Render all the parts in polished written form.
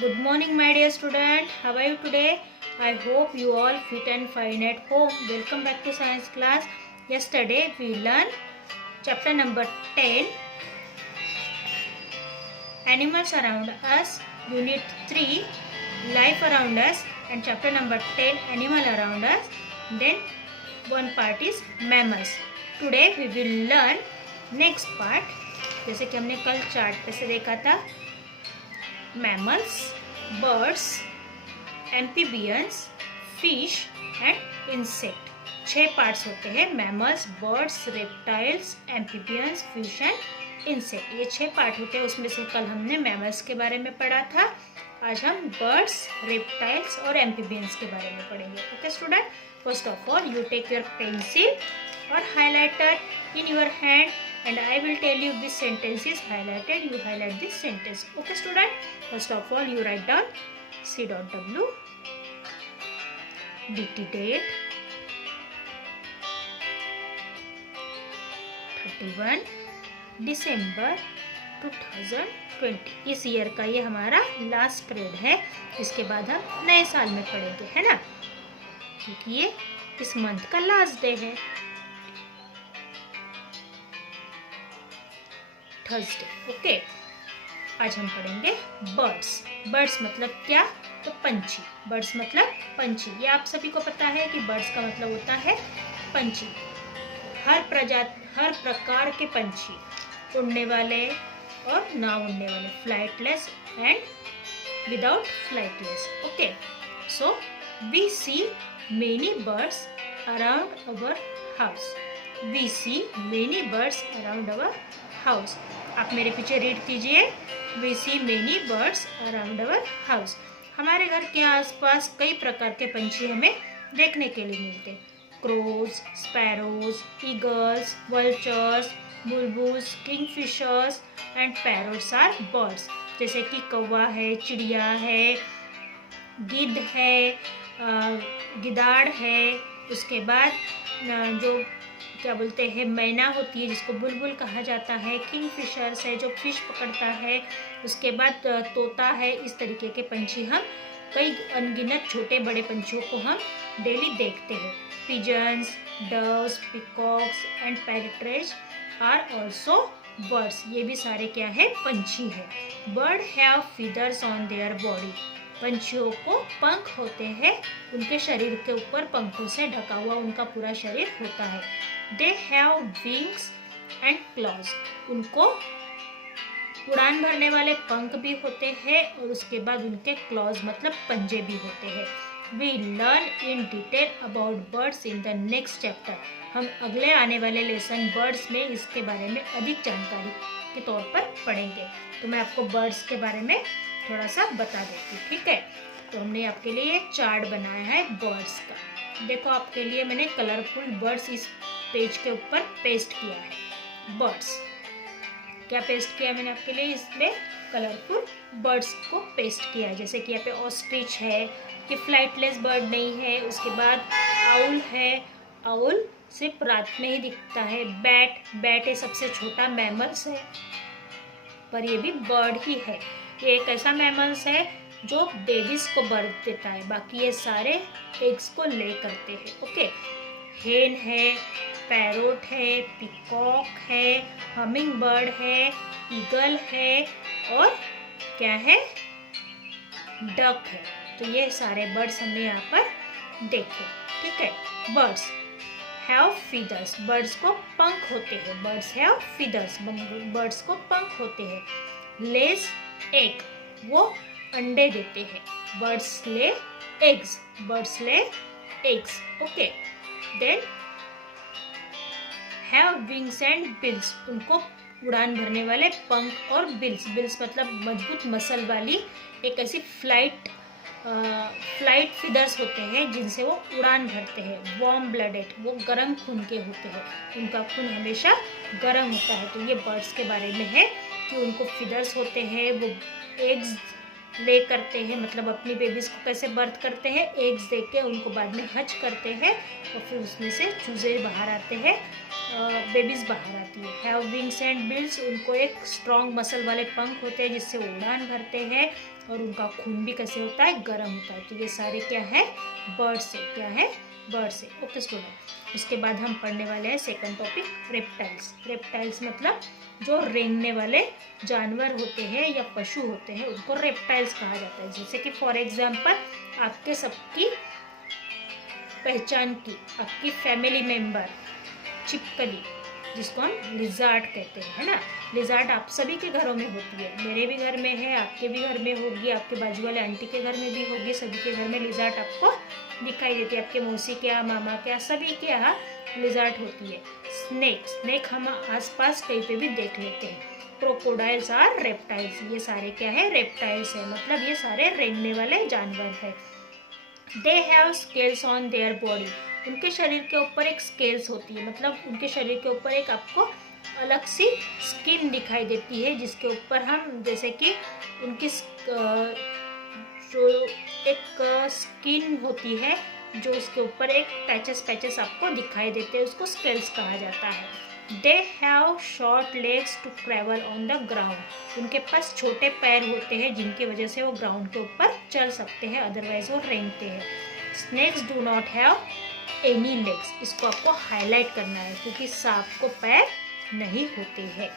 Good morning, my dear student. How are you today? I hope you all fit and fine at home. Welcome back to science class. Yesterday we learned chapter number 10, Animals Around Us, Unit 3, Life Around Us, and chapter number 10, Animal Around Us. Then one part is Mammals. Today we will learn next part. जैसे कि हमने कल chart पे से देखा था, mammals, birds, amphibians, fish and insect. 6 parts होते हैं. Mammals, birds, reptiles, amphibians, fish and insect. ये 6 पार्ट होते हैं. उसमें से कल हमने मैमल्स के बारे में पढ़ा था. आज हम बर्ड्स, रेप्टाइल्स और एम्फीबियंस के बारे में पढ़ेंगे. Okay student, first of all you take your pencil or highlighter in your hand and I will tell you this sentence is highlighted. You highlight this sentence. Okay student, first of all you write down C.W, DT date 31 December 2020. इस year का ये हमारा last period है. इसके बाद हम नए साल में पढ़ेंगे, है ना, क्योंकि ये इस मंथ का लास्ट डे है, थर्सडे. ओके, आज हम पढ़ेंगे बर्ड्स. बर्ड्स मतलब क्या? तो पंछी. बर्ड्स मतलब पंछी. ये आप सभी को पता है कि बर्ड्स का मतलब होता है पंछी. हर प्रकार के पंछी, उड़ने वाले और ना उड़ने वाले, flightless and without flightless. Okay, so we see many birds around our house. We see many birds around our house. आप मेरे पीछे रीड कीजिए. We see many birds around our house. हमारे घर के आसपास कई प्रकार के पंछी हमें देखने के लिए मिलते हैं. Crows, sparrows, eagles, vultures, bulbuls, kingfishers and parrots are birds. जैसे कि कौवा है, चिड़िया है, गिद्ध है, गिदाड़ है, उसके बाद जो क्या बोलते हैं मैना होती है जिसको बुलबुल कहा जाता है, किंगफिशर्स है जो फिश पकड़ता है, उसके बाद तोता है. इस तरीके के पंछी हम कई अनगिनत छोटे बड़े पंछियों को हम डेली देखते हैं. Pigeons, doves, peacocks and parrots are also birds. ये भी सारे क्या है? पंछी है. Bird have feathers on their body. पंछियों को पंख होते हैं, उनके शरीर के ऊपर पंखों से ढका हुआ उनका पूरा शरीर होता है. They have wings and claws. उनको उड़ान भरने वाले पंख भी होते हैं और उसके बाद उनके क्लॉज मतलब पंजे भी होते हैं. We learn in detail about birds in the next chapter. हम अगले आने वाले लेसन बर्ड्स में इसके बारे में अधिक जानकारी के तौर पर पढ़ेंगे. तो मैं आपको बर्ड्स के बारे में थोड़ा सा बता देती हूँ, ठीक है. तो हमने आपके लिए एक चार्ट बनाया है बर्ड्स का. देखो, आपके लिए मैंने कलरफुल बर्ड्स इस पेज के ऊपर पेस्ट किया है. बर्ड्स क्या पेस्ट किया मैंने आपके लिए? इसमें कलरफुल बर्ड्स को पेस्ट किया है. जैसे कि यहाँ पे ऑस्ट्रिच है, कि फ्लाइटलेस बर्ड नहीं है. उसके बाद आउल है, आउल सिर्फ रात में ही दिखता है. बैट ये सबसे छोटा मैमल्स है, पर ये भी बर्ड ही है. ये एक ऐसा मैमल्स है जो बेबीज को बर्थ देता है, बाकी ये सारे एग्स को ले करते हैं. ओके, हेन है, पैरोट है, पिकॉक है, हमिंग बर्ड है, ईगल है और क्या है? डक है. तो ये सारे बर्ड्स हमने यहाँ पर देखे, ठीक है. Birds have feathers. बर्ड्स को पंख होते हैं. Birds have feathers. बर्ड्स को पंख होते हैं. लेस एग, वो अंडे देते हैं. Birds lay eggs. Birds lay eggs. Okay, then have wings and bills. उनको उड़ान भरने वाले पंख और बिल्स. बिल्स मतलब मजबूत मसल वाली एक ऐसी फ्लाइट फिदर्स होते हैं जिनसे वो उड़ान भरते हैं. वार्म ब्लडेड, वो गर्म खून के होते हैं. उनका खून हमेशा गर्म होता है. तो ये बर्ड्स के बारे में है कि उनको फिदर्स होते हैं. वो एग्स ले करते हैं, मतलब अपनी बेबीज को कैसे बर्थ करते हैं? एग्स दे के उनको बाद में हच करते हैं और फिर उसमें से चूजे बाहर आते हैं, बेबीज बाहर आती है. Have wings and bills. उनको एक स्ट्रॉन्ग मसल वाले पंख होते हैं जिससे वो उड़ान भरते हैं. और उनका खून भी कैसे होता है, गर्म होता है। तो ये सारे क्या है, बर्ड्स है। क्या है, बर्ड्स है। ओके स्टूडेंट, उसके बाद हम पढ़ने वाले हैं सेकंड टॉपिक, रेप्टाइल्स। रेप्टाइल्स मतलब जो रेंगने वाले जानवर होते हैं या पशु होते हैं, उनको रेप्टाइल्स कहा जाता है। जैसे कि फॉर एग्जाम्पल आपके सबकी पहचान की आपकी फैमिली मेंबर छिपकली, जिसको हम लिजार्ड कहते हैं, है ना। लिजार्ड आप सभी के घरों में होती है, मेरे भी घर में है, आपके भी घर में होगी, आपके बाजू वाले आंटी के घर में भी होगी, सभी के घर में लिजार्ड आपको दिखाई देती है। आपके मौसी के यहाँ, मामा के यहाँ, सभी के यहाँ लिजार्ड होती है। स्नेक हम आसपास कहीं पे भी देख लेते हैं। क्रोकोडाइल्स आर रेप्टाइल्स, ये सारे क्या है, रेप्टाइल्स है, मतलब ये सारे रेंगने वाले जानवर है। They have scales on their body, उनके शरीर के ऊपर एक स्केल्स होती है, मतलब उनके शरीर के ऊपर एक आपको अलग सी स्किन दिखाई देती है, जिसके ऊपर हम जैसे कि उनकी जो एक स्किन होती है, जो उसके ऊपर एक पैचेस आपको दिखाई देते हैं, उसको स्केल्स कहा जाता है। They have short legs to travel on the ground, उनके पास छोटे पैर होते हैं जिनकी वजह से वो ग्राउंड के ऊपर चल सकते हैं, अदरवाइज वो रेंगते हैं। Snakes do not have any legs, इसको आपको हाईलाइट करना है क्योंकि सांप को पैर नहीं होते हैं।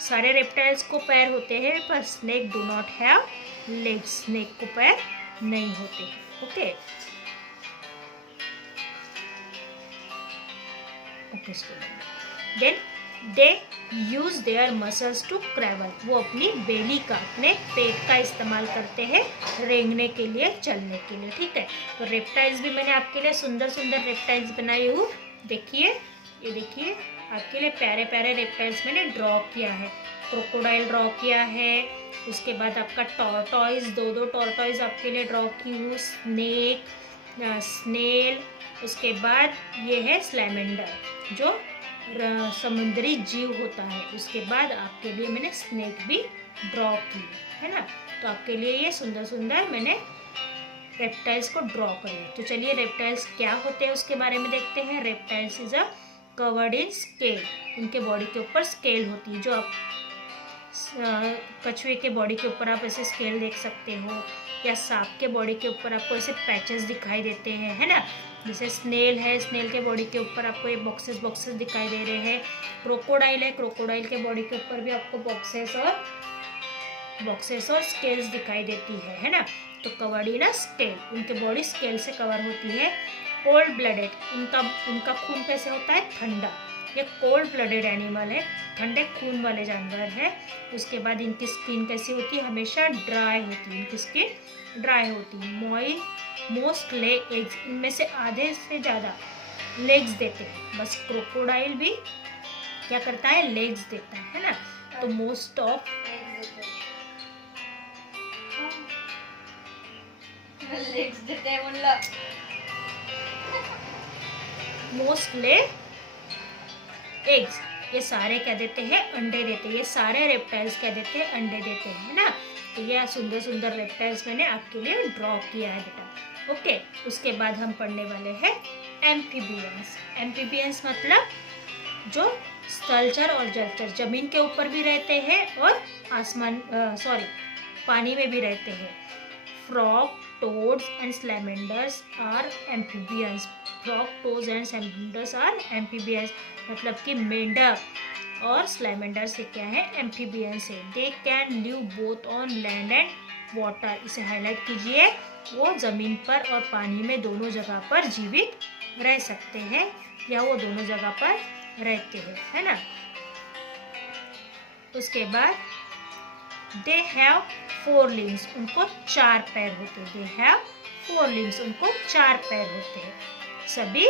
सारे रेप्टाइल्स को पैर होते हैं पर snake do not have legs, snake को पैर नहीं होते हैं। Okay okay student, then they use their muscles to travel, वो अपनी बेली का, अपने पेट का इस्तेमाल करते हैं रेंगने के लिए, चलने के लिए। ठीक है, तो रेप्टाइल्स भी मैंने आपके लिए सुंदर सुंदर रेप्टाइल्स बनाई हूँ। देखिए, ये देखिए, आपके लिए प्यारे प्यारे रेप्टाइल्स मैंने ड्रॉ किया है। क्रोकोडाइल ड्रॉ किया है, उसके बाद आपका टॉर्टॉइज, दो टॉर्टॉइज आपके लिए ड्रॉ की हूँ, स्नेक, स्नेल, उसके बाद ये है स्लैमेंडर जो समुद्री जीव होता है। उसके बाद आपके लिए मैंने स्नेक भी ड्रॉ की है ना। तो आपके लिए ये सुंदर सुंदर मैंने रेप्टाइल्स को ड्रॉ करी। तो चलिए रेप्टाइल्स क्या होते हैं उसके बारे में देखते हैं। Reptiles is a covered in scale, उनके बॉडी के ऊपर स्केल होती है, जो आप कछुए के बॉडी के ऊपर आप ऐसे स्केल देख सकते हो, या सांप के बॉडी के ऊपर आपको ऐसे पैचेस दिखाई देते हैं, है ना। जैसे स्नेल है, स्नेल के बॉडी के ऊपर आपको ये बॉक्सेस दिखाई दे रहे हैं। क्रोकोडाइल है, क्रोकोडाइल के बॉडी के ऊपर भी आपको बॉक्सेस और स्केल्स दिखाई देती है ना। तो कवर्ड इन स्केल, उनके बॉडी स्केल से कवर होती है। कोल्ड ब्लडेड, उनका खून कैसे होता है, ठंडा। ये कोल्ड ब्लडेड एनिमल है, ठंडे खून वाले जानवर है। उसके बाद इनकी स्किन कैसी होती है, हमेशा ड्राई होती है, इनकी स्किन ड्राई होती है। मोस्ट ले एग्स, इनमें से आधे से ज़्यादा लेग्स देते हैं। बस क्रोकोडाइल भी क्या करता है, लेग्स देता है ना। तो मोस्ट ऑफ लेग्स देते हैं मतलब मोस्ट ले एग्स, ये सारे क्या देते हैं, अंडे देते हैं। ये सारे रेप्टाइल्स क्या देते हैं, अंडे देते हैं ना। तो ये सुंदर सुंदर रेप्टाइल्स मैंने आपके लिए ड्रॉ किया है बेटा। ओके, उसके बाद हम पढ़ने वाले हैं एम्फीबियंस। एम्फीबियंस मतलब जो स्थलचर और जलचर, जमीन के ऊपर भी रहते हैं और पानी में भी रहते हैं। Frog, toads and salamanders are amphibians. Frog, toads and salamanders are amphibians, मतलब कि मेंढक और स्लैमेंडर से क्या है, एम्फीबियंस है। They can live both on land and water, इसे हाईलाइट कीजिए। वो जमीन पर और पानी में दोनों जगह पर जीवित रह सकते हैं, या वो दोनों जगह पर रहते हैं, है ना। उसके बाद दे हैव 4 लिम्स, उनको 4 पैर होते हैं। दे हैव 4 लिम्स, उनको 4 पैर होते हैं। सभी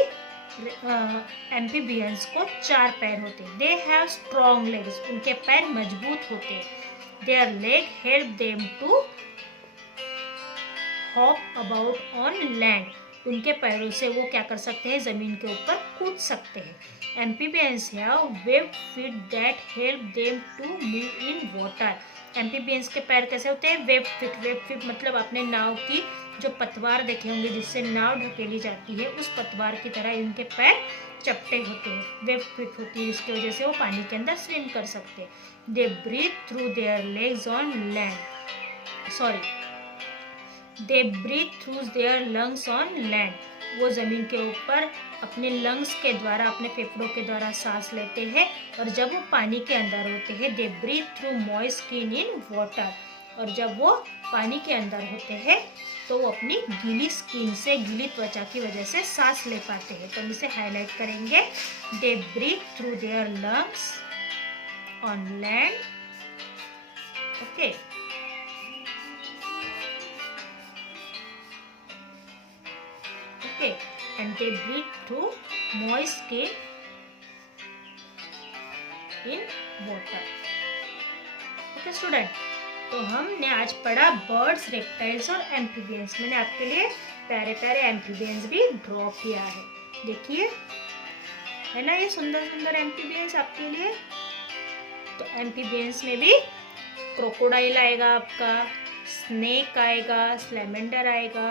एम्फीबियंस को 4 पैर होते हैं। दे हैव स्ट्रॉन्ग लेग्स, उनके पैर मजबूत होते हैं। Their leg help them to hop about on land, उनके पैरों से वो क्या कर सकते हैं, जमीन के ऊपर कूद सकते हैं। Amphibians have web feet that help them to move in water, amphibians के पैर कैसे होते हैं, वेब फिट। वेब फिट मतलब आपने नाव की जो पतवार देखे होंगे जिससे नाव ढकेली जाती है, उस पतवार की तरह इनके पैर चपटे होते हैं, वेब फिट होती है, इसकी वजह से वो पानी के अंदर स्विम कर सकते हैं। They breathe through their legs on land, they breathe through their lungs on land, वो ज़मीन के ऊपर अपने लंग्स के द्वारा, अपने फेफड़ों के द्वारा सांस लेते हैं। और जब वो पानी के अंदर होते हैं, they breathe through moist skin in water, और जब वो पानी के अंदर होते हैं तो वो अपनी गीली स्किन से, गीली त्वचा की वजह से सांस ले पाते हैं। तो हम इसे हाईलाइट करेंगे, they breathe through their lungs on land. Okay, and they breathe through moist skin in water. Okay student, तो हमने आज पढ़ा बर्ड्स, रेप्टाइल्स और एम्फीबियंस। मैंने आपके लिए प्यारे प्यारे एम्फीबियंस भी ड्रॉ किया है, देखिए, है ना ये सुंदर सुंदर एम्फीबियंस आपके लिए। तो एम्फीबियंस में भी क्रोकोडाइल आएगा आपका, स्नेक आएगा, स्लैमेंडर आएगा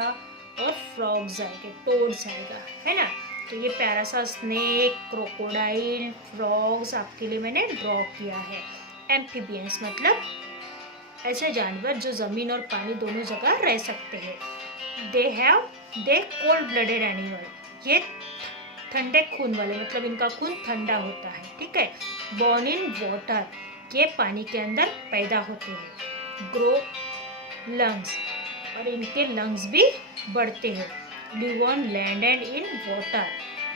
और फ्रॉग्स आएंगे, टोड्स आएगा, है ना। तो ये प्यारा सा स्नेक, क्रोकोडाइल, फ्रॉग्स आपके लिए मैंने ड्रॉ किया है। एम्फीबियंस मतलब ऐसे जानवर जो ज़मीन और पानी दोनों जगह रह सकते हैं। दे कोल्ड ब्लडेड एनिमल, ये ठंडे खून वाले, मतलब इनका खून ठंडा होता है, ठीक है। बॉर्न इन वाटर, ये पानी के अंदर पैदा होते हैं। ग्रो लंग्स, और इनके लंग्स भी बढ़ते हैं। Live on land and in water,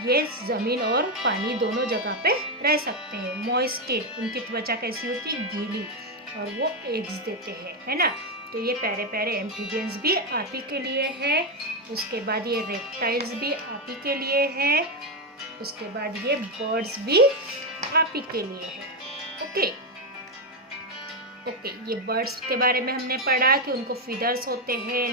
ये ज़मीन और पानी दोनों जगह पे रह सकते हैं। मॉइस्टेड, उनकी त्वचा कैसी होती है, गीली, और वो एग्स देते हैं, है ना। तो ये प्यारे प्यारे एम्फीबियंस भी आप ही के लिए है। उसके बाद ये रेप्टाइल्स भी आप ही के लिए है। उसके बाद ये बर्ड्स भी आप ही के लिए है। ओके, ये बर्ड्स के बारे में हमने पढ़ा कि उनको फीदर्स होते हैं,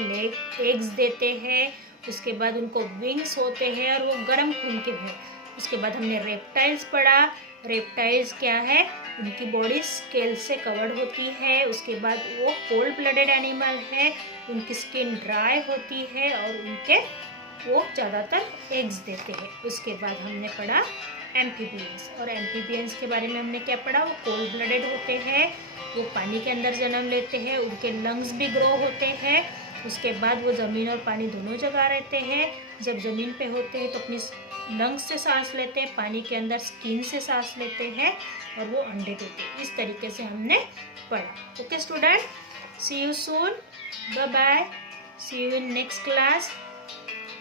एग्स देते हैं। उसके बाद उनको विंग्स होते हैं और वो गर्म खून के हैं। उसके बाद हमने रेप्टाइल्स पढ़ा। रेप्टाइल्स क्या है, उनकी बॉडी स्केल से कवर्ड होती है। उसके बाद वो कोल्ड ब्लडेड एनिमल है, उनकी स्किन ड्राई होती है और वो ज़्यादातर एग्स देते हैं। उसके बाद हमने पढ़ा एम्फीबियंस, और एम्फीबियंस के बारे में हमने क्या पढ़ा, वो कोल्ड ब्लडेड होते हैं, वो पानी के अंदर जन्म लेते हैं, उनके लंग्स भी ग्रो होते हैं। उसके बाद वो ज़मीन और पानी दोनों जगह रहते हैं। जब ज़मीन पे होते हैं तो अपनी लंग्स से सांस लेते हैं, पानी के अंदर स्किन से सांस लेते हैं और वो अंडे देते हैं। इस तरीके से हमने पढ़ा। Okay student, see you soon, bye bye, see you in next class.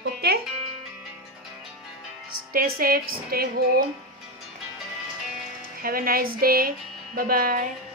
Okay, stay safe, stay home, have a nice day, bye bye.